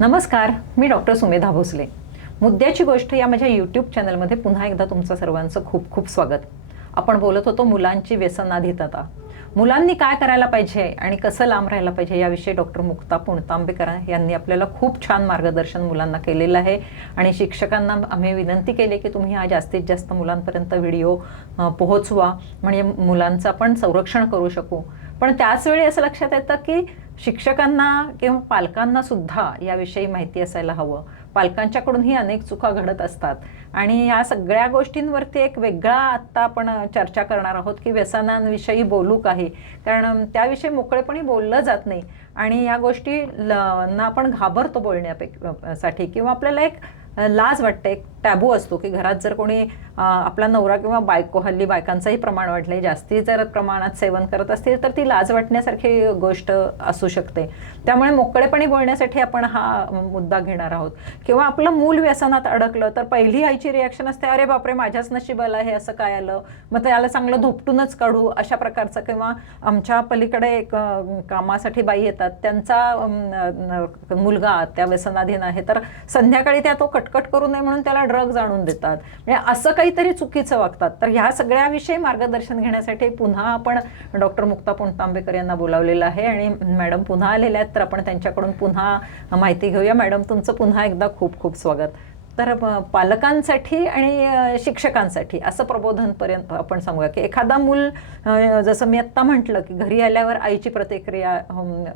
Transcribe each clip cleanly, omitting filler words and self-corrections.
नमस्कार, मी डॉक्टर सुमेधा भोसले. मुद्द्याची गोष्ट या माझ्या यूट्यूब चॅनलमध्ये पुन्हा एकदा तुमचं सर्वांचं खूप खूप स्वागत. आपण बोलत होतो मुलांची व्यसनाधीनता. मुलांनी काय करायला पाहिजे आणि कसं लांब राहायला पाहिजे याविषयी डॉक्टर मुक्ता पुणतांबेकर यांनी आपल्याला खूप छान मार्गदर्शन मुलांना केलेलं आहे. आणि शिक्षकांना आम्ही विनंती केली की तुम्ही हा जास्तीत जास्त मुलांपर्यंत व्हिडिओ पोहोचवा, म्हणजे मुलांचं आपण संरक्षण करू शकू. पण त्याचवेळी असं लक्षात येतं की शिक्षकांना किंवा पालकांना सुद्धा याविषयी माहिती असायला हवं. पालकांच्याकडूनही अनेक चुका घडत असतात आणि या सगळ्या गोष्टींवरती एक वेगळा आत्ता आपण चर्चा करणार आहोत की व्यसनांविषयी बोलू काही, कारण त्याविषयी मोकळेपणी बोललं जात नाही आणि या गोष्टी ना आपण घाबरतो बोलण्यासाठी किंवा आपल्याला एक लाज वाटते, एक टॅबू असतो की घरात जर कोणी आपला नवरा किंवा बायको, हल्ली बायकांचंही प्रमाण वाढलंय, जास्ती जर प्रमाणात सेवन करत असतील तर ती लाज वाटण्यासारखी गोष्ट असू शकते. त्यामुळे मोकळेपणी बोलण्यासाठी आपण हा मुद्दा घेणार आहोत. किंवा आपलं मूल व्यसनात अडकलं तर पहिली आईची रिॲक्शन असते, अरे बापरे माझ्याच नशिबाला हे असं काय आलं, मग त्याला चांगलं धोपटूनच काढू, अशा प्रकारचं. किंवा आमच्या पलीकडे एक कामासाठी बाई येतात, त्यांचा मुलगा त्या व्यसनाधीन आहे, तर संध्याकाळी त्या तो कटकट करू नये म्हणून त्याला ड्रग्ज आणून देतात, म्हणजे असं काहीतरी चुकीचं वागतात. तर ह्या सगळ्याविषयी मार्गदर्शन घेण्यासाठी पुन्हा आपण डॉक्टर मुक्ता पुणतांबेकर यांना बोलावलेलं आहे आणि मॅडम पुन्हा आलेल्या आहेत, तर आपण त्यांच्याकडून पुन्हा माहिती घेऊया. मॅडम, तुमचं पुन्हा एकदा खूप खूप स्वागत. तर पालकांसाठी आणि शिक्षकांसाठी असं प्रबोधनपर्यंत आपण सांगूया की एखादा मूल, जसं मी आत्ता म्हटलं की घरी आल्यावर आईची प्रतिक्रिया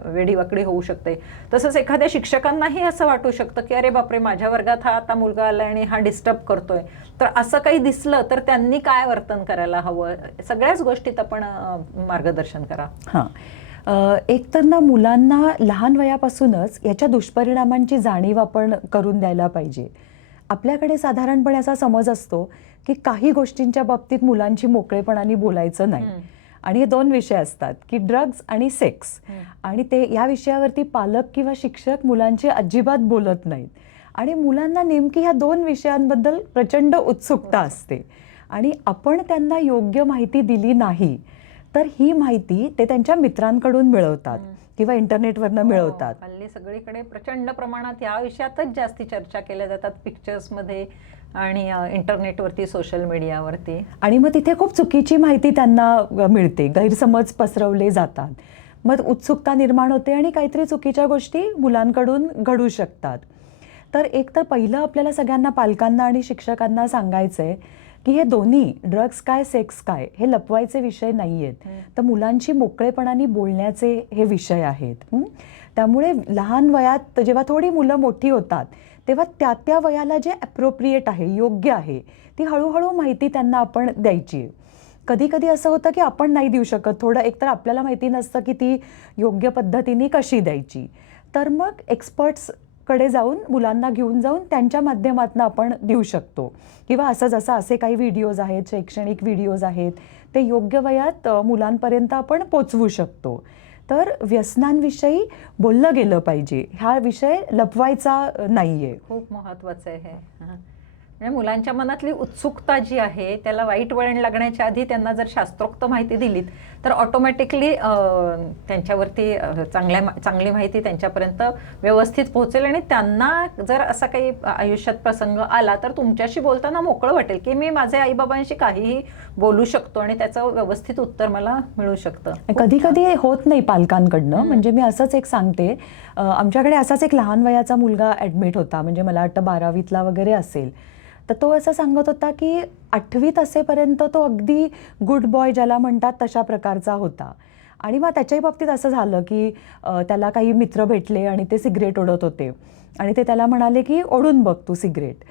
वेडीवाकडी होऊ शकते, तसंच एखाद्या शिक्षकांनाही असं वाटू शकतं की अरे बापरे माझ्या वर्गात हा आता मुलगा आला आणि हा डिस्टर्ब करतोय. तर असं काही दिसलं तर त्यांनी काय वर्तन करायला हवं, सगळ्याच गोष्टीत आपण मार्गदर्शन करा. एक तर ना, मुलांना लहान वयापासूनच याच्या दुष्परिणामांची जाणीव आपण करून द्यायला पाहिजे. आपल्याकडे साधारणपणे असा समज असतो की काही गोष्टींच्या बाबतीत मुलांची मोकळेपणाने बोलायचं नाही. आणि हे दोन विषय असतात की ड्रग्ज आणि सेक्स. आणि ते या विषयावरती पालक किंवा शिक्षक मुलांची अजिबात बोलत नाहीत. आणि मुलांना नेमकी ह्या दोन विषयांबद्दल प्रचंड उत्सुकता असते आणि आपण त्यांना योग्य माहिती दिली नाही तर ही माहिती ते त्यांच्या मित्रांकडून मिळवतात किंवा इंटरनेटवरनं मिळवतात. हल्ली सगळीकडे प्रचंड प्रमाणात या विषयातच जास्ती चर्चा केल्या जातात, पिक्चर्समध्ये आणि इंटरनेटवरती, सोशल मीडियावरती. आणि मग तिथे खूप चुकीची माहिती त्यांना मिळते, गैरसमज पसरवले जातात, मग उत्सुकता निर्माण होते आणि काहीतरी चुकीच्या गोष्टी मुलांकडून घडू शकतात. तर एक तर पहिलं आपल्याला सगळ्यांना, पालकांना आणि शिक्षकांना सांगायचंय की हे दोन्ही, ड्रग्ज काय सेक्स काय, हे लपवायचे विषय नाही आहेत, तर मुलांची मोकळेपणाने बोलण्याचे हे विषय आहेत. त्यामुळे लहान वयात जेव्हा थोडी मुलं मोठी होतात तेव्हा त्या त्या वयाला जे ॲप्रोप्रिएट आहे, योग्य आहे, ती हळूहळू माहिती त्यांना आपण द्यायची. कधी कधी असं होतं की आपण नाही देऊ शकत, थोडं एकतर आपल्याला माहिती नसतं की ती योग्य पद्धतीने कशी द्यायची, तर मग एक्सपर्ट्सकडे जाऊन, मुलांना घेऊन जाऊन त्यांच्या माध्यमातून आपण देऊ शकतो. किंवा असं जसं असे काही व्हिडिओज आहेत, शैक्षणिक व्हिडिओज आहेत, ते योग्य वयात मुलांपर्यंत आपण पोचवू शकतो. तर व्यसनांविषयी बोललं गेलं पाहिजे, हा विषय लपवायचा नाहीये. खूप महत्त्वाचं आहे हे. म्हणजे मुलांच्या मनातली उत्सुकता जी आहे त्याला वाईट वळण लागण्याच्या आधी त्यांना जर शास्त्रोक्त माहिती दिलीत तर ऑटोमॅटिकली त्यांच्यावरती चांगली माहिती त्यांच्यापर्यंत व्यवस्थित पोहोचेल आणि त्यांना जर असा काही आयुष्यात प्रसंग आला तर तुमच्याशी बोलताना मोकळं वाटेल की मी माझ्या आईबाबांशी काहीही बोलू शकतो आणि त्याचं व्यवस्थित उत्तर मला मिळू शकतं. कधी कधी होत नाही पालकांकडनं. म्हणजे मी असंच एक सांगते, आमच्याकडे असाच एक लहान वयाचा मुलगा ॲडमिट होता, म्हणजे मला वाटतं 12वीतला वगैरे असेल. तर तो असं सांगत होता की 8वीत असेपर्यंत तो अगदी गुड बॉय ज्याला म्हणतात तशा प्रकारचा होता. आणि मग त्याच्याही बाबतीत असं झालं की त्याला काही मित्र भेटले आणि ते सिगरेट ओढत होते आणि ते त्याला म्हणाले की ओढून बघ तू सिगरेट.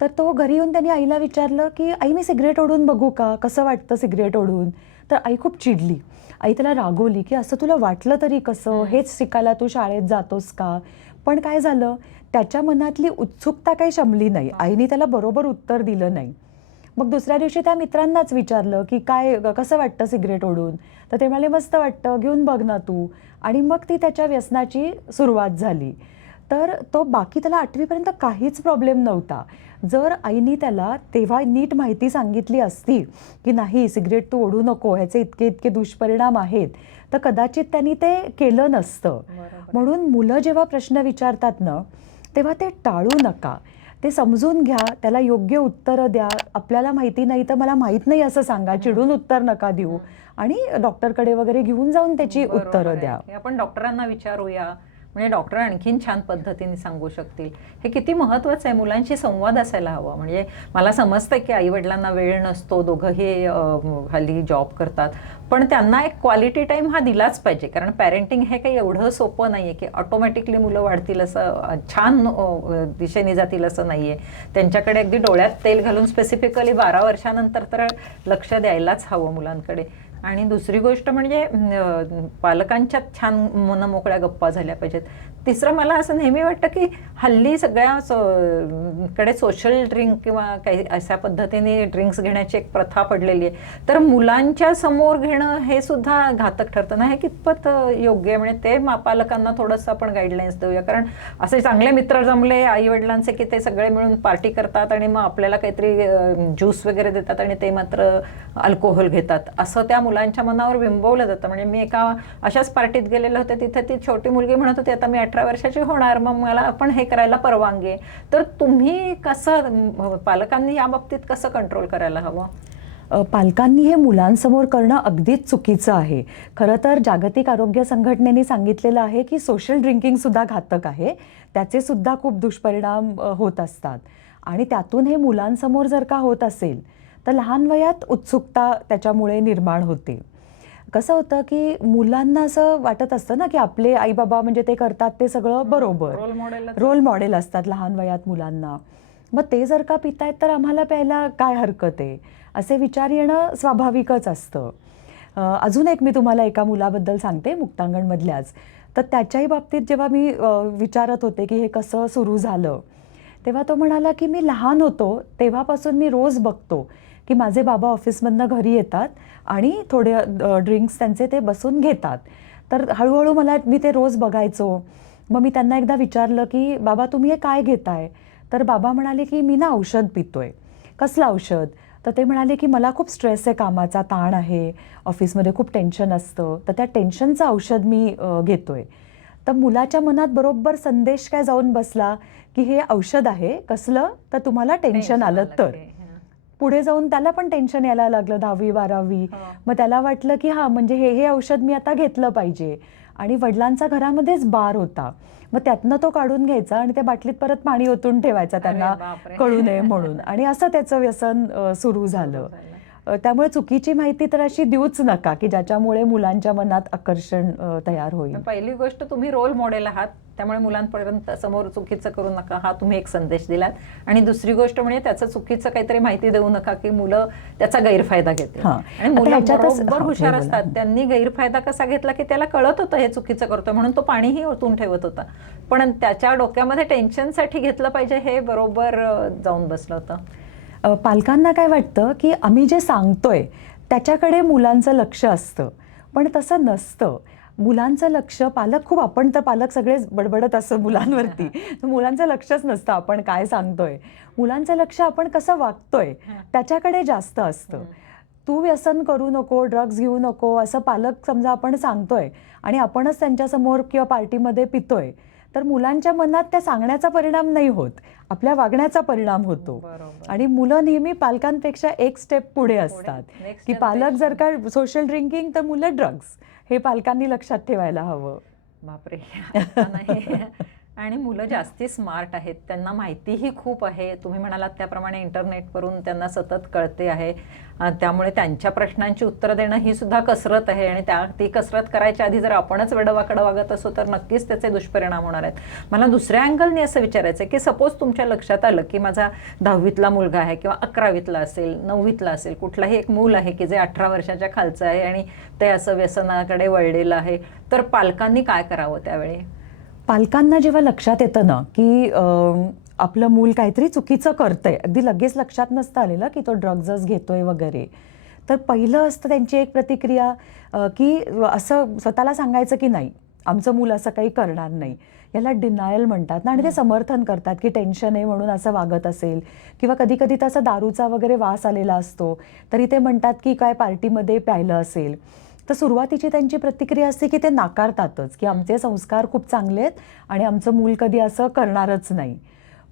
तर तो घरी येऊन त्यांनी आईला विचारलं की आई, मी सिगरेट ओढून बघू का, कसं वाटतं सिगरेट ओढून. तर आई खूप चिडली. आई त्याला रागवली की असं तुला वाटलं तरी कसं, हेच शिकायला तू शाळेत जातोस का. पण काय झालं, त्याच्या मनातली उत्सुकता काही शमली नाही. आईने त्याला बरोबर उत्तर दिलं नाही. मग दुसऱ्या दिवशी त्या मित्रांनाच विचारलं की काय, कसं वाटतं सिगरेट ओढून. तर ते म्हणाले मस्त वाटतं, घेऊन बघ ना तू. आणि मग ती त्याच्या व्यसनाची सुरुवात झाली. तर तो बाकी त्याला 8वीपर्यंत काहीच प्रॉब्लेम नव्हता. जर आईनी त्याला तेव्हा नीट माहिती सांगितली असती की नाही, सिगरेट तू ओढू नको, ह्याचे इतके इतके दुष्परिणाम आहेत, तर कदाचित त्यांनी ते केलं नसतं. म्हणून मुलं जेव्हा प्रश्न विचारतात ना, तेव्हा ते टाळू नका. ते समजून घ्या, त्याला योग्य उत्तरं द्या. आपल्याला माहिती नाही तर मला माहीत नाही असं सांगा, चिडून उत्तर नका देऊ आणि डॉक्टरकडे वगैरे घेऊन जाऊन त्याची बरोबर उत्तरं आहे. द्या. की आपण डॉक्टरांना विचारूया, म्हणजे डॉक्टर आणखीन छान पद्धतीने सांगू शकतील. हे किती महत्त्वाचं आहे. मुलांशी संवाद असायला हवा. म्हणजे मला समजतं की आई-वडिलांना वेळ नसतो, दोघंही हल्ली जॉब करतात, पण त्यांना एक क्वालिटी टाईम हा दिलाच पाहिजे. कारण पॅरेंटिंग हे काही एवढं सोपं नाही आहे की ऑटोमॅटिकली मुलं वाढतील असं, छान दिशेने जातील असं नाही आहे. त्यांच्याकडे अगदी डोळ्यात तेल घालून स्पेसिफिकली 12 वर्षानंतर तर लक्ष द्यायलाच हवं मुलांकडे. आणि दुसरी गोष्ट म्हणजे पालकांच्यात छान मनमोकळ्या गप्पा झाल्या पाहिजेत. तिसरं, मला असं नेहमी वाटतं की हल्ली सगळ्या कडे सोशल ड्रिंक किंवा काही अशा पद्धतीने ड्रिंक्स घेण्याची एक प्रथा पडलेली आहे. तर मुलांच्या समोर घेणं हे सुद्धा घातक ठरतं ना. हे कितपत योग्य आहे? म्हणजे ते पालकांना थोडंसं आपण गाईडलाईन्स देऊया. कारण असे चांगले मित्र जमले आईवडिलांचे की ते सगळे मिळून पार्टी करतात आणि मग आपल्याला काहीतरी ज्यूस वगैरे देतात आणि ते मात्र अल्कोहोल घेतात, असं त्या मुलांच्या मनावर बिंबवलं जातं. म्हणजे मी एका अशाच पार्टीत गेलेले होते, तिथे ती छोटी मुलगी म्हणत होती, आता मी 18 वर्षाची होणार, मग मला पण हे करायला परवानगी आहे. तर तुम्ही कसं, पालकांनी या बाबतीत कसं कंट्रोल करायला हवं? पालकांनी हे मुलांसमोर करणं अगदीच चुकीचं आहे. खरं तर जागतिक आरोग्य संघटनेने सांगितलेलं आहे की सोशल ड्रिंकिंगसुद्धा घातक आहे. त्याचे सुद्धा खूप दुष्परिणाम होत असतात आणि त्यातून हे मुलांसमोर जर का होत असेल तर लहान वयात उत्सुकता त्याच्यामुळे निर्माण होते. कसं होतं की मुलांना असं वाटत असतं ना की आपले आई बाबा म्हणजे ते करतात ते सगळं बरोबर, रोल मॉडेल असतात लहान वयात मुलांना. मग ते जर का पितायत तर आम्हाला प्यायला काय हरकत आहे, असे विचार येणं स्वाभाविकच असतं. अजून एक मी तुम्हाला एका मुलाबद्दल सांगते मुक्तांगणमधल्याच. तर त्याच्याही बाबतीत जेव्हा मी विचारत होते की हे कसं सुरू झालं, तेव्हा तो म्हणाला की मी लहान होतो तेव्हापासून मी रोज बघतो की माझे बाबा ऑफिसमधनं घरी येतात आणि थोडे ड्रिंक्स त्यांचे ते बसून घेतात. तर हळूहळू मी ते रोज बघायचो. मग मी त्यांना एकदा विचारलं की बाबा तुम्ही हे काय घेताय? तर बाबा म्हणाले की मी ना औषध पितोय. कसलं औषध? तर ते म्हणाले की मला खूप स्ट्रेस आहे, कामाचा ताण आहे, ऑफिसमध्ये खूप टेन्शन असतं, तर त्या टेन्शनचं औषध मी घेतोय. तर मुलाच्या मनात बरोबर संदेश काय जाऊन बसला की हे औषध आहे कसलं, तर तुम्हाला टेन्शन आलं तर. पुढे जाऊन त्याला पण टेन्शन यायला लागलं 10वी 12वी. मग त्याला वाटलं की हां म्हणजे हे औषध मी आता घेतलं पाहिजे. आणि वडिलांचा घरामध्येच बार होता, मग त्यातनं तो काढून घ्यायचा आणि त्या बाटलीत परत पाणी ओतून ठेवायचा त्यांना कळू नये म्हणून. आणि असं त्याचं व्यसन सुरू झालं. त्यामुळे चुकीची माहिती तर अशी देऊच नका की ज्याच्यामुळे मुलांच्या मनात आकर्षण तयार होईल. पहिली गोष्ट, तुम्ही रोल मॉडेल आहात, त्यामुळे मुलांपर्यंत समोर चुकीचं करू नका, हा तुम्ही एक संदेश दिलात. आणि दुसरी गोष्ट म्हणजे त्याचं चुकीचं काहीतरी माहिती देऊ नका की मुलं त्याचा गैरफायदा घेतील. आणि मुलं बरोबर हुशार असतात, त्यांनी गैरफायदा कसा घेतला की त्याला कळत होतं हे चुकीचं करतोय म्हणून तो पाणीही ओतून ठेवत होता, पण त्याच्या डोक्यामध्ये टेन्शनसाठी घेतलं पाहिजे हे बरोबर जाऊन बसलं होतं. पालकांना काय वाटतं की आम्ही जे सांगतोय त्याच्याकडे मुलांचं लक्ष असतं, पण तसं नसतं. मुलांचं लक्ष आपण तर पालक सगळेच बडबडत असं मुलांवरती, मुलांचं लक्षच नसतं आपण काय सांगतोय. मुलांचं लक्ष आपण कसं वागतोय त्याच्याकडे जास्त असतं. तू व्यसन करू नको, ड्रग्ज घेऊ नको असं पालक समजा आपण सांगतोय आणि आपणच त्यांच्यासमोर किंवा पार्टीमध्ये पितोय, तर मुलांच्या मनात त्या सांगण्याचा परिणाम नाही होत, आपल्या वागण्याचा परिणाम होतो. आणि मुलं नेहमी पालकांपेक्षा एक स्टेप पुढे असतात की पालक जर का सोशल ड्रिंकिंग तर मुलं ड्रग्स, हे पालकांनी लक्षात ठेवायला हवं. बापरे. आणि मुलं जास्ती स्मार्ट आहेत, त्यांना माहितीही खूप आहे. तुम्ही म्हणालात त्याप्रमाणे इंटरनेटवरून त्यांना सतत कळते आहे, त्यामुळे त्यांच्या प्रश्नांची उत्तरं देणं ही सुद्धा कसरत आहे. आणि ती कसरत करायच्या आधी जर आपणच वेडवाकडं वागत असू तर नक्कीच त्याचे दुष्परिणाम होणार आहेत. मला दुसऱ्या अँगलने असं विचारायचं आहे की सपोज तुमच्या लक्षात आलं की माझा 10वीतला मुलगा आहे किंवा 11वीतला असेल, 9वीतला असेल, कुठलाही एक मूल आहे की जे 18 वर्षाच्या खालचं आहे आणि ते असं व्यसनाकडे वळलेलं आहे, तर पालकांनी काय करावं त्यावेळी? पालकांना जेव्हा लक्षात येतं ना की आपलं मूल काहीतरी चुकीचं करतंय, अगदी लगेच लक्षात नसतं आलेलं की तो ड्रग्जच घेतोय वगैरे, तर पहिलं असतं त्यांची एक प्रतिक्रिया की असं स्वतःला सांगायचं की नाही आमचं मूल असं काही करणार नाही. याला डिनायल म्हणतात ना. आणि ते समर्थन करतात की टेन्शन आहे म्हणून असं वागत असेल, किंवा कधी कधी तसा दारूचा वगैरे वास आलेला असतो तरी ते म्हणतात की काय पार्टीमध्ये प्यायलं असेल. तर सुरुवातीची त्यांची प्रतिक्रिया असते की ते नाकारतातच, की आमचे संस्कार खूप चांगले आहेत आणि आमचं मूल कधी असं करणारच नाही.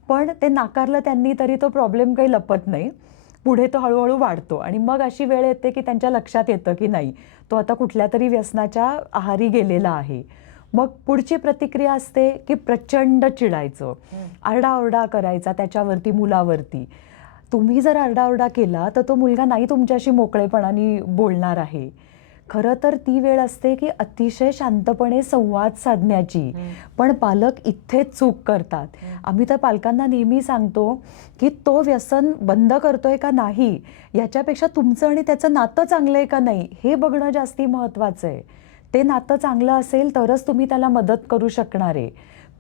पण ते नाकारलं त्यांनी तरी तो प्रॉब्लेम काही लपत नाही. पुढे तो हळूहळू वाढतो आणि मग अशी वेळ येते की त्यांच्या लक्षात येतं की नाही, तो आता कुठल्या तरी व्यसनाच्या आहारी गेलेला आहे. मग पुढची प्रतिक्रिया असते की प्रचंड चिडायचं, आरडाओरडा करायचा त्याच्यावरती, मुलावरती. तुम्ही जर आरडाओरडा केला तर तो मुलगा नाही तुमच्याशी मोकळेपणाने बोलणार आहे. खरं तर ती वेळ असते की अतिशय शांतपणे संवाद साधण्याची. पण पालक इथेच चूक करतात. आम्ही तर पालकांना नेहमी सांगतो की तो व्यसन बंद करतोय का नाही, याच्यापेक्षा तुमचं आणि त्याचं नातं चांगलं आहे का नाही हे बघणं जास्ती महत्त्वाचं आहे. ते नातं चांगलं असेल तरच तुम्ही त्याला मदत करू शकणार आहे.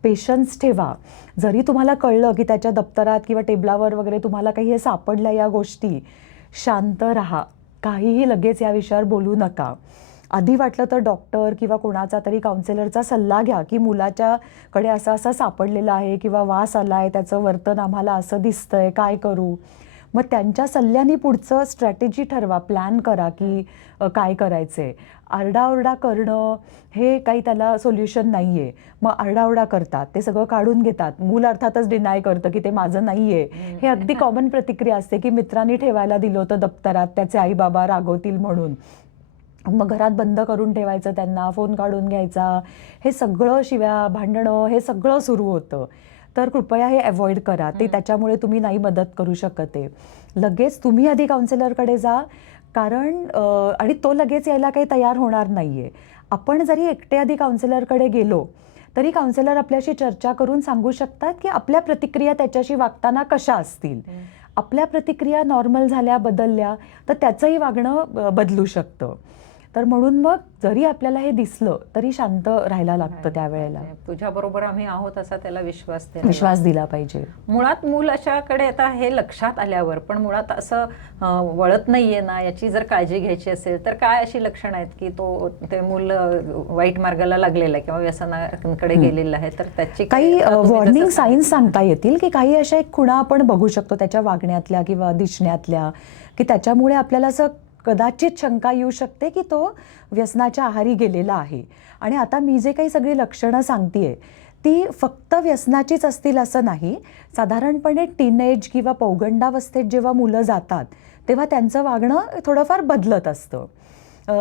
पेशन्स ठेवा. जरी तुम्हाला कळलं की त्याच्या दप्तरात किंवा टेबलावर वगैरे तुम्हाला काही हे सापडल्या या गोष्टी, शांत राहा. काहीही लगेच या विषयावर बोलू नका. आधी वाटलं तर डॉक्टर किंवा कोणाचा तरी काउन्सिलरचा सल्ला घ्या की मुलाच्याकडे असं असं सापडलेलं आहे किंवा वास आला आहे, त्याचं वर्तन आम्हाला असं दिसतंय, काय करू. मग त्यांच्या सल्ल्याने पुढचं स्ट्रॅटेजी ठरवा, प्लॅन करा की काय करायचं आहे. आरडाओरडा करणं हे काही त्याला सोल्युशन नाही आहे. मग आरडाओरडा करतात, ते सगळं काढून घेतात. मूल अर्थातच डिनाय करतं की ते माझं नाही आहे. हे अगदी कॉमन प्रतिक्रिया असते की मित्रांनी ठेवायला दिलं होतं दप्तरात, त्याचे आई बाबा रागवतील म्हणून. मग घरात बंद करून ठेवायचं त्यांना, फोन काढून घ्यायचा. हे सगळं शिव्या, भांडणं हे सगळं सुरू होतं. तर कृपया हे अवॉइड करा. ते त्याच्यामुळे तुम्ही नाही मदत करू शकत आहे. लगेच तुम्ही आधी काउन्सिलरकडे जा, कारण आणि तो लगेच यायला काही तयार होणार नाही आहे. आपण जरी एकटे आधी काउन्सिलरकडे गेलो तरी काउन्सिलर आपल्याशी चर्चा करून सांगू शकतात की आपल्या प्रतिक्रिया त्याच्याशी वागताना कशा असतील. आपल्या प्रतिक्रिया नॉर्मल झाल्या, बदलल्या तर त्याचंही वागणं बदलू शकतं. तर म्हणून मग जरी आपल्याला हे दिसलं तरी शांत राहायला लागतं त्यावेळेला. तुझ्याबरोबर आम्ही आहोत असा त्याला विश्वास दिला पाहिजे. मुळात मूल अशाकडे आता हे लक्षात आल्यावर पण मुळात असं वळत नाहीये ना, याची जर काळजी घ्यायची असेल तर काय अशी लक्षणं आहेत की ते मूल वाईट मार्गाला लागलेलं आहे किंवा व्यसनाकडे गेलेलं आहे, तर त्याची काही वॉर्निंग साईन्स सांगता येतील की काही अशा एक खुणा आपण बघू शकतो त्याच्या वागण्यातल्या किंवा दिसण्यातल्या, की त्याच्यामुळे आपल्याला असं कदाचित शंका येऊ शकते की तो व्यसनाच्या आहारी गेलेला आहे. आणि आता मी जे काही सगळी लक्षणं सांगतेय ती फक्त व्यसनाचीच असतील असं नाही. साधारणपणे टीनेज किंवा पौगंडावस्थेत जेव्हा मुलं जातात तेव्हा त्यांचं वागणं थोडंफार बदलत असतं.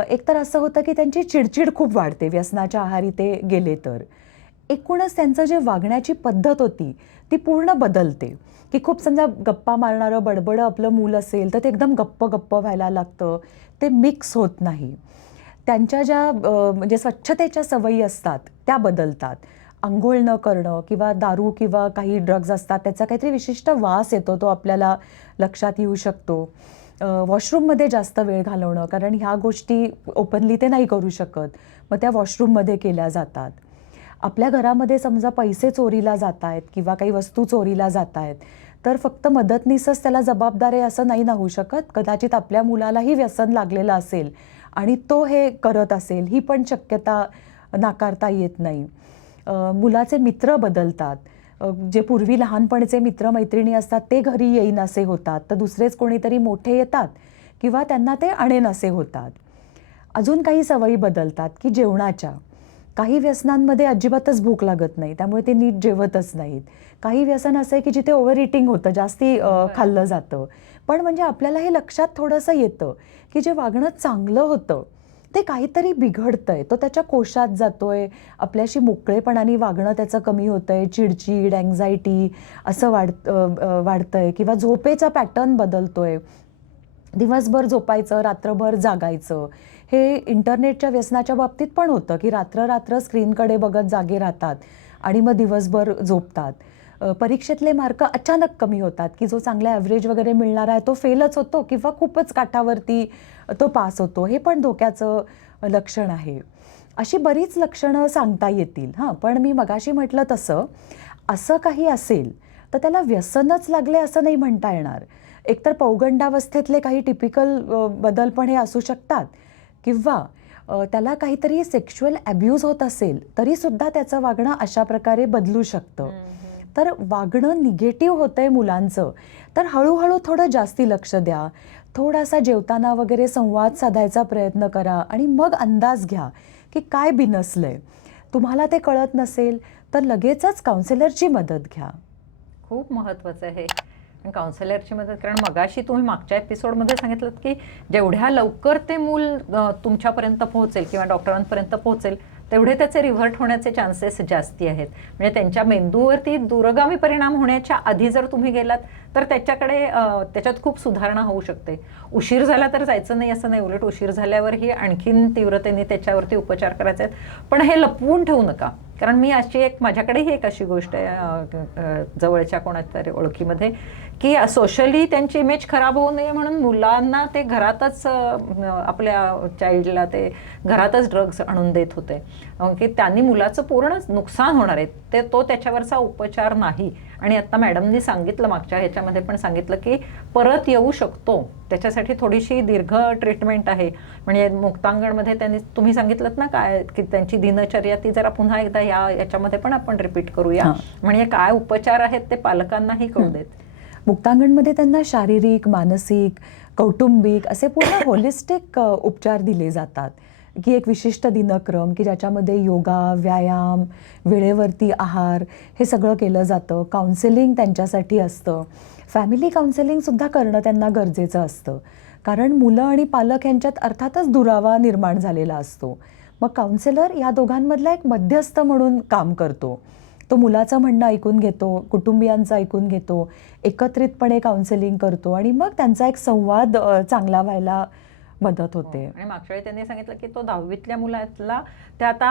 एकतर असं होतं की त्यांची चिडचिड खूप वाढते व्यसनाच्या आहारी ते गेले तर. एकूणच त्यांचं जे वागण्याची पद्धत होती ती पूर्ण बदलते. की खूप समजा गप्पा मारणारं बडबडं आपलं मूल असेल तर ते एकदम गप्प व्हायला लागतं, ते मिक्स होत नाही. त्यांच्या ज्या म्हणजे स्वच्छतेच्या सवयी असतात त्या बदलतात. अंघोळ न करणं किंवा दारू किंवा काही ड्रग्ज असतात त्याचा काहीतरी विशिष्ट वास येतो, तो आपल्याला लक्षात येऊ शकतो. वॉशरूममध्ये जास्त वेळ घालवणं, कारण ह्या गोष्टी ओपनली ते नाही करू शकत, मग त्या वॉशरूममध्ये केल्या जातात. आपल्या घरामध्ये समजा पैसे चोरीला जात आहेत किंवा काही वस्तू चोरीला जात आहेत तर फक्त मदतनीसच त्याला जबाबदार आहे असं नाही ना होऊ शकत. कदाचित आपल्या मुलालाही व्यसन लागलेलं असेल आणि तो हे करत असेल, ही पण शक्यता नाकारता येत नाही. मुलाचे मित्र बदलतात. जे पूर्वी लहानपणीचे मित्रमैत्रिणी असतात ते घरी येईनासे होतात, तर दुसरेच कोणीतरी मोठे येतात किंवा त्यांना ते आणेनासे होतात. अजून काही सवयी बदलतात की जेवणाच्या. काही व्यसनांमध्ये अजिबातच भूक लागत नाही, त्यामुळे ते नीट जेवतच नाहीत. काही व्यसन असं आहे की जिथे ओव्हर इटिंग होतं, जास्ती खाल्लं जातं. पण म्हणजे आपल्याला हे लक्षात थोडंसं येतं की जे वागणं चांगलं होतं ते काहीतरी बिघडतंय, तो त्याच्या कोशात जातोय, आपल्याशी मोकळेपणाने वागणं त्याचं कमी होतंय, चिडचिड, अँक्झायटी असं वाढतंय किंवा झोपेचा पॅटर्न बदलतोय. दिवसभर झोपायचं, रात्रभर जागायचं. हे इंटरनेटच्या व्यसनाच्या बाबतीत पण होतं की रात्र स्क्रीनकडे बघत जागे राहतात आणि मग दिवसभर झोपतात. परीक्षेतले मार्क अचानक कमी होतात की जो चांगला ॲव्हरेज वगैरे मिळणार आहे तो फेलच होतो किंवा खूपच काठावरती तो पास होतो. हे पण धोक्याचं लक्षण आहे. अशी बरीच लक्षणं सांगता येतील. पण मी मगाशी म्हटलं तसं असं काही असेल तर त्याला व्यसनच लागले असं नाही म्हणता येणार. एकतर पौगंडावस्थेतले काही टिपिकल बदल पण हे असू शकतात किंवा त्याला काहीतरी सेक्शुअल ॲब्यूज होत असेल तरीसुद्धा त्याचं वागणं अशा प्रकारे बदलू शकतं. तर वागणं निगेटिव्ह होतंय मुलांचं, तर हळूहळू थोडं जास्ती लक्ष द्या. थोडासा जेवताना वगैरे संवाद साधायचा प्रयत्न करा आणि मग अंदाज घ्या की काय बिनसलंय. तुम्हाला ते कळत नसेल तर लगेचच काउन्सिलरची मदत घ्या. खूप महत्त्वाचं आहे आणि काउन्सिलरची मदत. कारण मगाशी तुम्ही मागच्या एपिसोडमध्ये सांगितलं की जेवढ्या लवकर ते मूल तुमच्यापर्यंत पोहोचेल किंवा डॉक्टरांपर्यंत पोहोचेल तेवढे त्याचे रिव्हर्ट होण्याचे चान्सेस जास्ती आहेत. म्हणजे त्यांच्या मेंदूवरती दूरगामी परिणाम होण्याच्या आधी जर तुम्ही गेलात तर त्याच्यात खूप सुधारणा होऊ शकते. उशीर झाला तर जायचं नाही असं नाही, उलट उशीर झाल्यावरही आणखीन तीव्रतेने त्याच्यावरती उपचार करायचे आहेत. पण हे लपवून ठेवू नका. कारण माझ्याकडेही एक अशी गोष्ट आहे जवळच्या कोणाच्या तरी ओळखीमध्ये की सोशली त्यांची इमेज खराब होऊ नये म्हणून मुलांना ते घरातच आपल्या चाइल्डला ते घरातच ड्रग्ज आणून देत होते की त्यांनी मुलाचं पूर्ण नुकसान होणार आहे. तो त्याच्यावरचा उपचार नाही. आणि आता मॅडमनी सांगितलं, मागच्या ह्याच्यामध्ये पण सांगितलं की परत येऊ शकतो, त्याच्यासाठी थोडीशी दीर्घ ट्रीटमेंट आहे. म्हणजे मुक्तांगणमध्ये तुम्ही सांगितलं ना काय की त्यांची दिनचर्या ती जरा पुन्हा एकदा याच्यामध्ये पण आपण रिपीट करूया. म्हणजे काय उपचार आहेत ते पालकांनाही कळू देत. मुक्तांगणमध्ये त्यांना शारीरिक, मानसिक, कौटुंबिक असे पूर्ण होलिस्टिक उपचार दिले जातात की एक विशिष्ट दिनक्रम की ज्याच्यामध्ये योगा, व्यायाम, वेळेवरती आहार हे सगळं केलं जातं. काउन्सिलिंग त्यांच्यासाठी असतं. फॅमिली काउन्सिलिंगसुद्धा करणं त्यांना गरजेचं असतं. कारण मुलं आणि पालक यांच्यात अर्थातच दुरावा निर्माण झालेला असतो. मग काउन्सिलर या दोघांमधला एक मध्यस्थ म्हणून काम करतो. तो मुलाचं म्हणणं ऐकून घेतो, कुटुंबियांचं ऐकून घेतो, एकत्रितपणे काउन्सिलिंग करतो आणि मग त्यांचा एक संवाद चांगला व्हायला मदत होते. आणि मागच्या वेळी त्यांनी सांगितलं की तो 10वीतल्या मुलाला ते आता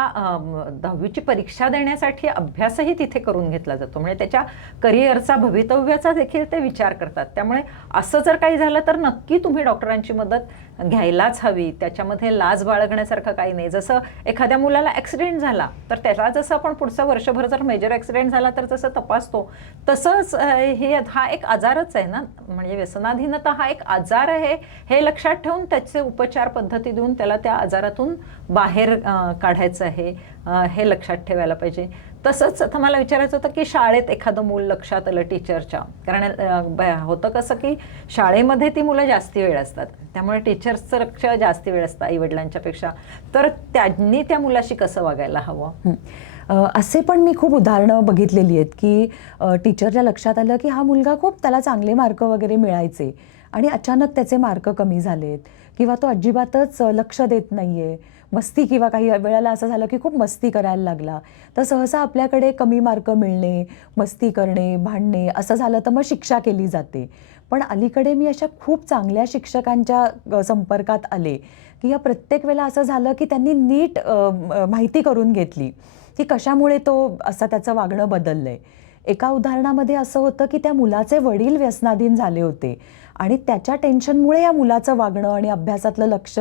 10वीची परीक्षा देण्यासाठी अभ्यासही तिथे करून घेतला जातो. म्हणजे त्याच्या करिअरचा, भवितव्याचा देखील ते विचार करतात. त्यामुळे असं जर काही झालं तर नक्की तुम्ही डॉक्टरांची मदत घ्यायलाच हवी. त्याच्यामध्ये लाज बाळगण्यासारखं काही नाही. जसं एखाद्या मुलाला ॲक्सिडेंट झाला तर त्याला जसं आपण पुढचं वर्षभर जर मेजर ॲक्सिडेंट झाला तर जसं तपासतो तसंच हा एक आजारच आहे ना. म्हणजे व्यसनाधीनता हा एक आजार आहे हे लक्षात ठेवून त्याचे उपचार पद्धती देऊन त्याला त्या आजारातून बाहेर काढायचं आहे हे लक्षात ठेवायला पाहिजे. तसंच आता मला विचारायचं होतं की शाळेत एखादं मूल लक्षात आलं टीचरच्या, कारण होतं कसं की शाळेमध्ये ती मुलं जास्ती वेळ असतात, त्यामुळे टीचर्सचं लक्ष जास्ती वेळ असतं आईवडिलांच्या पेक्षा. तर त्यांनी त्या मुलाशी कसं वागायला हवं? असे पण मी खूप उदाहरणं बघितलेली आहेत की टीचरच्या लक्षात आलं की हा मुलगा खूप त्याला चांगले मार्क वगैरे मिळायचे आणि अचानक त्याचे मार्क कमी झालेत किंवा तो अजिबातच लक्ष देत नाहीये, मस्ती किंवा काही वेळेला असं झालं की खूप मस्ती करायला लागला. तर सहसा आपल्याकडे कमी मार्क मिळणे, मस्ती करणे, भांडणे असं झालं तर मग शिक्षा केली जाते. पण अलीकडे मी अशा खूप चांगल्या शिक्षकांच्या संपर्कात आले की या प्रत्येक वेळेला असं झालं की त्यांनी नीट माहिती करून घेतली की कशामुळे तो असं त्याचं वागणं बदललंय. एका उदाहरणामध्ये असं होतं की त्या मुलाचे वडील व्यसनाधीन झाले होते आणि त्याच्या टेन्शनमुळे या मुलाचं वागणं आणि अभ्यासातलं लक्ष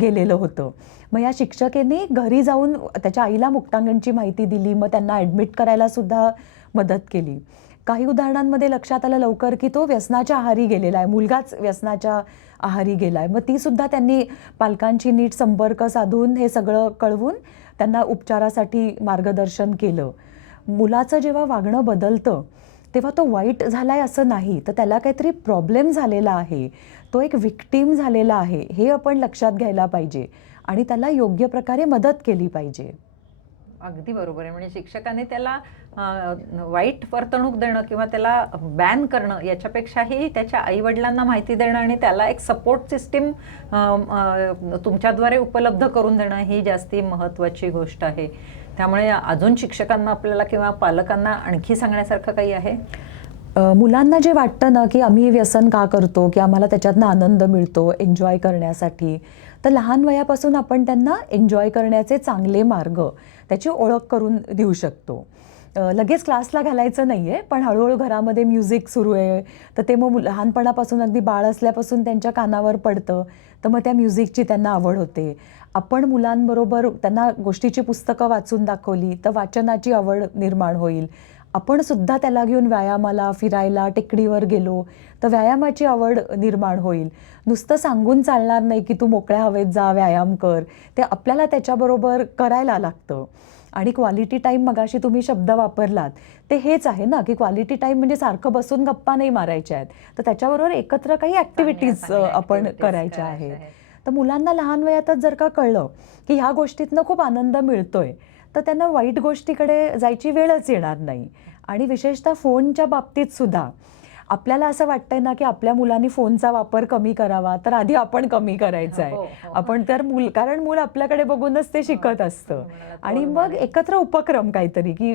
गेलेलं होतं. मग या शिक्षकेने घरी जाऊन त्याच्या आईला मुक्तांगणची माहिती दिली, मग त्यांना ॲडमिट करायला सुद्धा मदत केली. काही उदाहरणांमध्ये लक्षात आलं लवकर की तो व्यसनाच्या आहारी गेलेला आहे, मुलगाच व्यसनाच्या आहारी गेला आहे. मग तीसुद्धा त्यांनी पालकांची नीट संपर्क साधून हे सगळं कळवून त्यांना उपचारासाठी मार्गदर्शन केलं. मुलाचं जेव्हा वागणं बदलतं तेव्हा तो वाईट झालाय असं नाही, तर त्याला काहीतरी प्रॉब्लेम झालेला आहे, तो एक व्हिक्टीम झालेला आहे हे आपण लक्षात घ्यायला पाहिजे आणि त्याला योग्य प्रकारे मदत केली पाहिजे. अगदी बरोबर आहे. म्हणजे शिक्षकांनी त्याला वाईट वर्तणूक देणं किंवा त्याला बॅन करणं याच्यापेक्षाही त्याच्या आईवडिलांना माहिती देणं आणि त्याला एक सपोर्ट सिस्टीम तुमच्याद्वारे उपलब्ध करून देणं ही जास्ती महत्त्वाची गोष्ट आहे. त्यामुळे अजून शिक्षकांना आपल्याला किंवा पालकांना आणखी सांगण्यासारखं काही आहे? मुलांना जे वाटतं ना की आम्ही व्यसन का करतो, की आम्हाला त्याच्यातनं आनंद मिळतो एन्जॉय करण्यासाठी, तर लहान वयापासून आपण त्यांना एन्जॉय करण्याचे चांगले मार्ग त्याची ओळख करून देऊ शकतो. लगेच क्लासला घालायचं नाही आहे, पण हळूहळू घरामध्ये म्युझिक सुरू आहे तर ते मग लहानपणापासून अगदी बाळ असल्यापासून त्यांच्या कानावर पडतं, तर मग त्या म्युझिकची त्यांना आवड होते. आपण मुलांबरोबर त्यांना गोष्टीची पुस्तकं वाचून दाखवली तर वाचनाची आवड निर्माण होईल. आपण सुद्धा त्याला घेऊन व्यायामाला, फिरायला, टेकडीवर गेलो तर व्यायामाची आवड निर्माण होईल. नुसतं सांगून चालणार नाही की तू मोकळ्या हवेत जा, व्यायाम कर, ते आपल्याला त्याच्याबरोबर करायला लागतं. आणि क्वालिटी टाईम मगाशी तुम्ही शब्द वापरलात ते हेच आहे ना, की क्वालिटी टाईम म्हणजे सारखं बसून गप्पा नाही मारायच्या आहेत, तर त्याच्याबरोबर एकत्र काही ॲक्टिव्हिटीज आपण करायच्या आहेत. तर मुलांना लहान वयातच जर का कळलं की ह्या गोष्टीतनं खूप आनंद मिळतोय, तर त्यांना वाईट गोष्टीकडे जायची वेळच येणार नाही. आणि विशेषतः फोनच्या बाबतीत सुद्धा आपल्याला असं वाटतंय ना, की आपल्या मुलांनी फोनचा वापर कमी करावा, तर आधी आपण कमी करायचा आहे. आपण तर कारण मूल आपल्याकडे बघूनच ते शिकत असतं. आणि मग एकत्र उपक्रम काहीतरी, की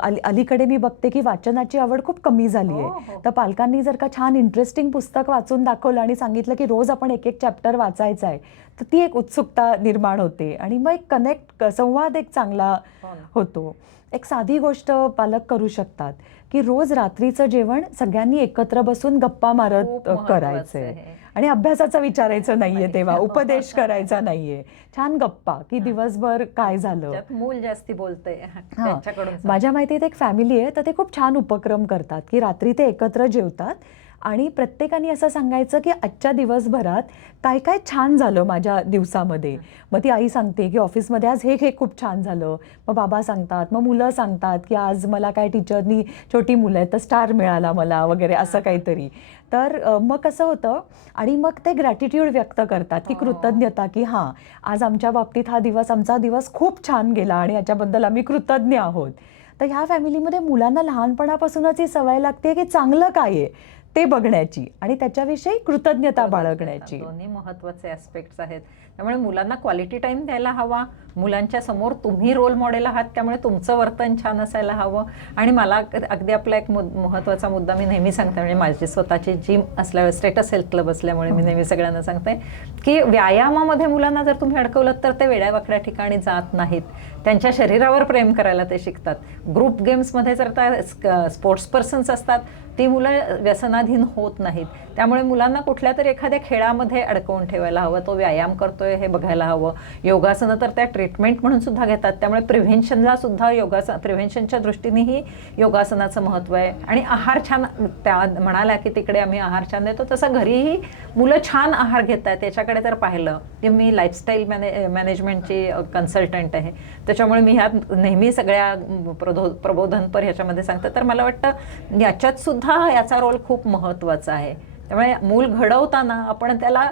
अलीकडे मी बघते की वाचनाची आवड खूप कमी झाली आहे. तर पालकांनी जर का छान इंटरेस्टिंग पुस्तक वाचून दाखवलं आणि सांगितलं की रोज आपण एक एक चॅप्टर वाचायचा आहे, तर ती एक उत्सुकता निर्माण होते आणि मग एक संवाद एक चांगला होतो. एक साधी गोष्ट पालक करू शकतात, की रोज रात्रीचं जेवण सगळ्यांनी एकत्र बसून गप्पा मारत करायचंय आणि अभ्यासाचं विचारायचं नाहीये, तेव्हा उपदेश करायचा नाहीये, छान गप्पा, की दिवसभर काय झालं. मूल जास्ती बोलते. माझ्या माहितीत एक फॅमिली आहे, तर ते खूप छान उपक्रम करतात, की रात्री ते एकत्र जेवतात आणि प्रत्येकाने असं सांगायचं की आजच्या दिवसभरात काय काय छान झालं माझ्या दिवसामध्ये. मग ती आई सांगते की ऑफिसमध्ये आज हे हे खूप छान झालं, मग बाबा सांगतात, मग मुलं सांगतात की आज मला काय टीचरनी, छोटी मुलं आहेत तर स्टार मिळाला मला वगैरे असं काहीतरी. तर मग कसं होतं आणि मग ते ग्रॅटिट्यूड व्यक्त करतात, की कृतज्ञता, की हां आज आमच्या बाबतीत आमचा दिवस खूप छान गेला आणि याच्याबद्दल आम्ही कृतज्ञ आहोत. तर ह्या फॅमिलीमध्ये मुलांना लहानपणापासूनच ही सवय लागते की चांगलं काय आहे ते बघण्याची आणि त्याच्याविषयी कृतज्ञता बाळगण्याची. दोन्ही महत्त्वाचे ॲस्पेक्ट्स आहेत. त्यामुळे मुलांना क्वालिटी टाईम द्यायला हवा. मुलांच्या समोर तुम्ही रोल मॉडेल आहात, त्यामुळे तुमचं वर्तन छान असायला हवं. आणि मला अगदी आपला एक महत्त्वाचा मुद्दा मी नेहमी सांगते, म्हणजे माझी स्वतःची जिम असल्यामुळे, स्टेटस हेल्थ क्लब असल्यामुळे मी नेहमी सगळ्यांना सांगते की व्यायामामध्ये मुलांना जर तुम्ही अडकवलं तर ते वेड्यावाकड्या ठिकाणी जात नाहीत. त्यांच्या शरीरावर प्रेम करायला ते शिकतात. ग्रुप गेम्समध्ये जर त्या स्पोर्ट्स पर्सन्स असतात, ती मुलं व्यसनाधीन होत नाहीत. त्यामुळे मुलांना कुठल्या तरी एखाद्या खेळामध्ये अडकवून ठेवायला हवं. तो व्यायाम करतोय हे बघायला हवं. योगासनं तर त्या ट्रीटमेंट म्हणून सुद्धा घेतात, त्यामुळे प्रिव्हेन्शनला सुद्धा प्रिव्हेन्शनच्या दृष्टीनेही योगासनाचं महत्त्व आहे. आणि आहार छान, त्या म्हणाल्या की तिकडे आम्ही आहार छान देतो, तसं घरीही मुलं छान आहार घेत आहेत याच्याकडे जर पाहिलं, की मी लाईफस्टाईल मॅनेजमेंटची कन्सल्टंट आहे, त्याच्यामुळे मी ह्यात नेहमी सगळ्या प्रबोधनपर ह्याच्यामध्ये सांगते. तर मला वाटतं याच्यात सुद्धा याचा रोल खूप महत्त्वाचा आहे. त्यामुळे मूल घडवताना आपण त्याला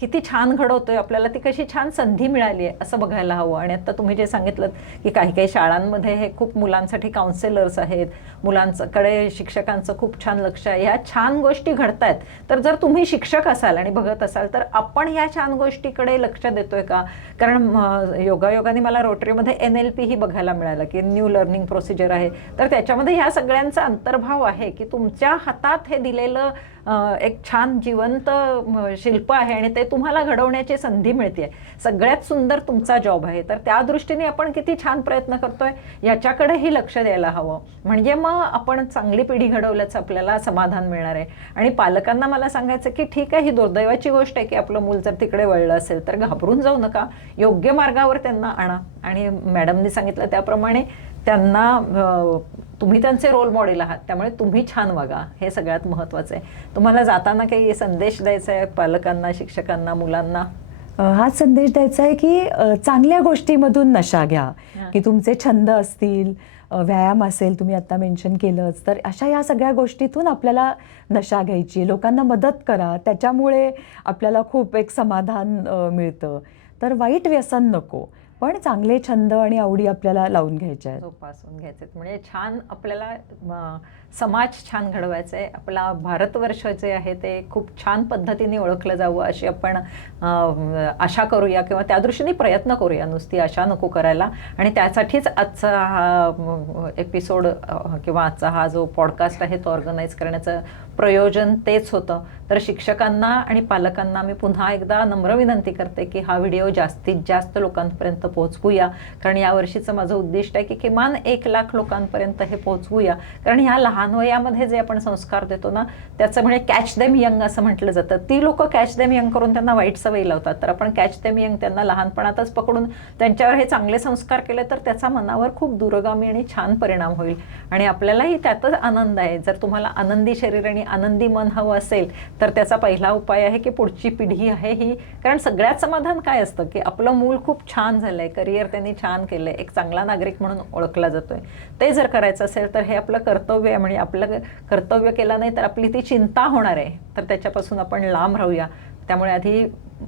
किती छान घडवतोय, आपल्याला ती कशी छान संधी मिळाली आहे असं बघायला हवं. आणि आता तुम्ही जे सांगितलं की काही काही शाळांमध्ये हे खूप मुलांसाठी काउन्सिलर्स आहेत, मुलांकडे शिक्षकांचं खूप छान लक्ष आहे, ह्या छान गोष्टी घडत आहेत. तर जर तुम्ही शिक्षक असाल आणि बघत असाल तर आपण ह्या छान गोष्टीकडे लक्ष देतोय का? कारण योगायोगाने मला रोटरीमध्ये NLP ही बघायला मिळालं की न्यू लर्निंग प्रोसिजर आहे. तर त्याच्यामध्ये ह्या सगळ्यांचा अंतर्भाव आहे की तुमच्या हातात हे दिलेलं एक छान जिवंत शिल्प आहे आणि ते तुम्हाला घडवण्याची संधी मिळते. सगळ्यात सुंदर तुमचा जॉब आहे. तर त्या दृष्टीने आपण किती छान प्रयत्न करतोय याच्याकडेही लक्ष द्यायला हवं. म्हणजे मग आपण चांगली पिढी घडवल्याचं आपल्याला समाधान मिळणार आहे. आणि पालकांना मला सांगायचं की ठीक आहे, ही दुर्दैवाची गोष्ट आहे की आपलं मूल जर तिकडे वळलं असेल तर घाबरून जाऊ नका, योग्य मार्गावर त्यांना आणा. आणि मॅडमनी सांगितलं त्याप्रमाणे त्यांना तुम्ही त्यांचे रोल मॉडेल आहात, त्यामुळे तुम्ही छान वागा, हे सगळ्यात महत्त्वाचं आहे. तुम्हाला जाताना काही संदेश द्यायचा आहे पालकांना, शिक्षकांना, मुलांना? हाच संदेश द्यायचा आहे की चांगल्या गोष्टीमधून नशा घ्या, की तुमचे छंद असतील, व्यायाम असेल, तुम्ही आता मेन्शन केलंच, तर अशा या सगळ्या गोष्टीतून आपल्याला नशा घ्यायची. लोकांना मदत करा, त्याच्यामुळे आपल्याला खूप एक समाधान मिळतं. तर वाईट व्यसन नको, पण चांगले छंद आणि आवडी आपल्याला लावून घ्यायच्या आहेत, जोपासून घ्यायचे. म्हणजे छान आपल्याला समाज छान घडवायचा आहे. आपला भारतवर्ष जे आहे ते खूप छान पद्धतीने ओळखलं जावं अशी आपण आशा करूया किंवा त्या दृष्टीने प्रयत्न करूया. नुसती आशा नको करायला. आणि त्यासाठीच आजचा हा एपिसोड किंवा आजचा हा जो पॉडकास्ट आहे तो ऑर्गनाईज करण्याचं प्रयोजन तेच होतं. तर शिक्षकांना आणि पालकांना मी पुन्हा एकदा नम्र विनंती करते की हा व्हिडिओ जास्तीत जास्त लोकांपर्यंत पोहोचवूया. कारण यावर्षीचं माझं उद्दिष्ट आहे की किमान 1 लाख लोकांपर्यंत हे पोहोचवूया. कारण ह्या लहान वयामध्ये जे आपण संस्कार देतो ना, त्याचं म्हणजे कॅच देम यंग असं म्हटलं जातं. ती लोक कॅच देम यंग करून त्यांना वाईट सवयी लावतात. तर आपण कॅच देम यंग त्यांना लहानपणातच पकडून त्यांच्यावर हे चांगले संस्कार केले तर त्याचा मनावर खूप दूरगामी आणि छान परिणाम होईल. आणि आपल्यालाही त्यातच आनंद आहे. जर तुम्हाला आनंदी शरीर आणि आनंदी मन हवं असेल तर त्याचा पहिला उपाय आहे की पुढची पिढी आहे ही. कारण सगळ्यात समाधान काय असतं की आपलं मूल खूप छान झालं झालंय, करिअर त्यांनी छान केलंय, एक चांगला नागरिक म्हणून ओळखला जातोय, ते जर करायचं असेल तर हे आपलं कर्तव्य आहे. म्हणजे आपलं कर्तव्य केलं नाही तर आपली ती चिंता होणार आहे, तर त्याच्यापासून आपण लांब राहूया. त्यामुळे आधी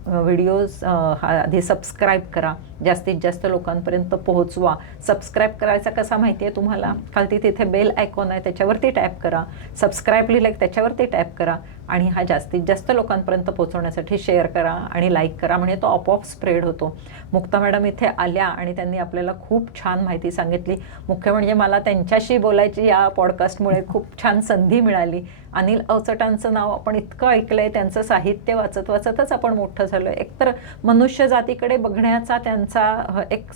व्हिडिओज आधी सबस्क्राईब करा, जास्तीत जास्त लोकांपर्यंत पोहोचवा. सबस्क्राईब करायचा कसा माहिती आहे तुम्हाला? खालती तिथे बेल आयकॉन आहे, त्याच्यावरती टॅप करा. सबस्क्राईब लिहिलं त्याच्यावरती टॅप करा आणि हा जास्तीत जास्त लोकांपर्यंत पोहोचवण्यासाठी शेअर करा आणि लाईक करा, म्हणजे तो आपोआप स्प्रेड होतो. मुक्ता मॅडम इथे आल्या आणि त्यांनी आपल्याला खूप छान माहिती सांगितली. मुख्य म्हणजे मला त्यांच्याशी बोलायची या पॉडकास्टमुळे खूप छान संधी मिळाली. अनिल अवचटांचं नाव आपण इतकं ऐकलंय, त्यांचं साहित्य वाचत वाचतच आपण मोठं झालोय. एकतर मनुष्य जातीकडे बघण्याचा त्यांचा एक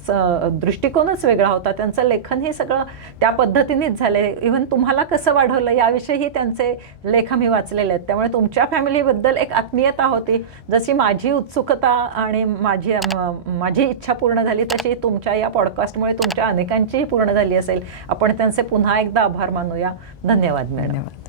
दृष्टिकोनच वेगळा होता. त्यांचं लेखन हे सगळं त्या पद्धतीनेच झालंय. इव्हन तुम्हाला कसं वाढवलं याविषयीही त्यांचे लेख मी वाचलेले आहेत. त्यामुळे तुमच्या फॅमिलीबद्दल एक आत्मीयता होती. जशी माझी उत्सुकता आणि माझी इच्छा पूर्ण झाली, तशी तुमच्या या पॉडकास्टमुळे तुमच्या अनेकांचीही पूर्ण झाली असेल. आपण त्यांचे पुन्हा एकदा आभार मानूया. धन्यवाद मॅडम. धन्यवाद.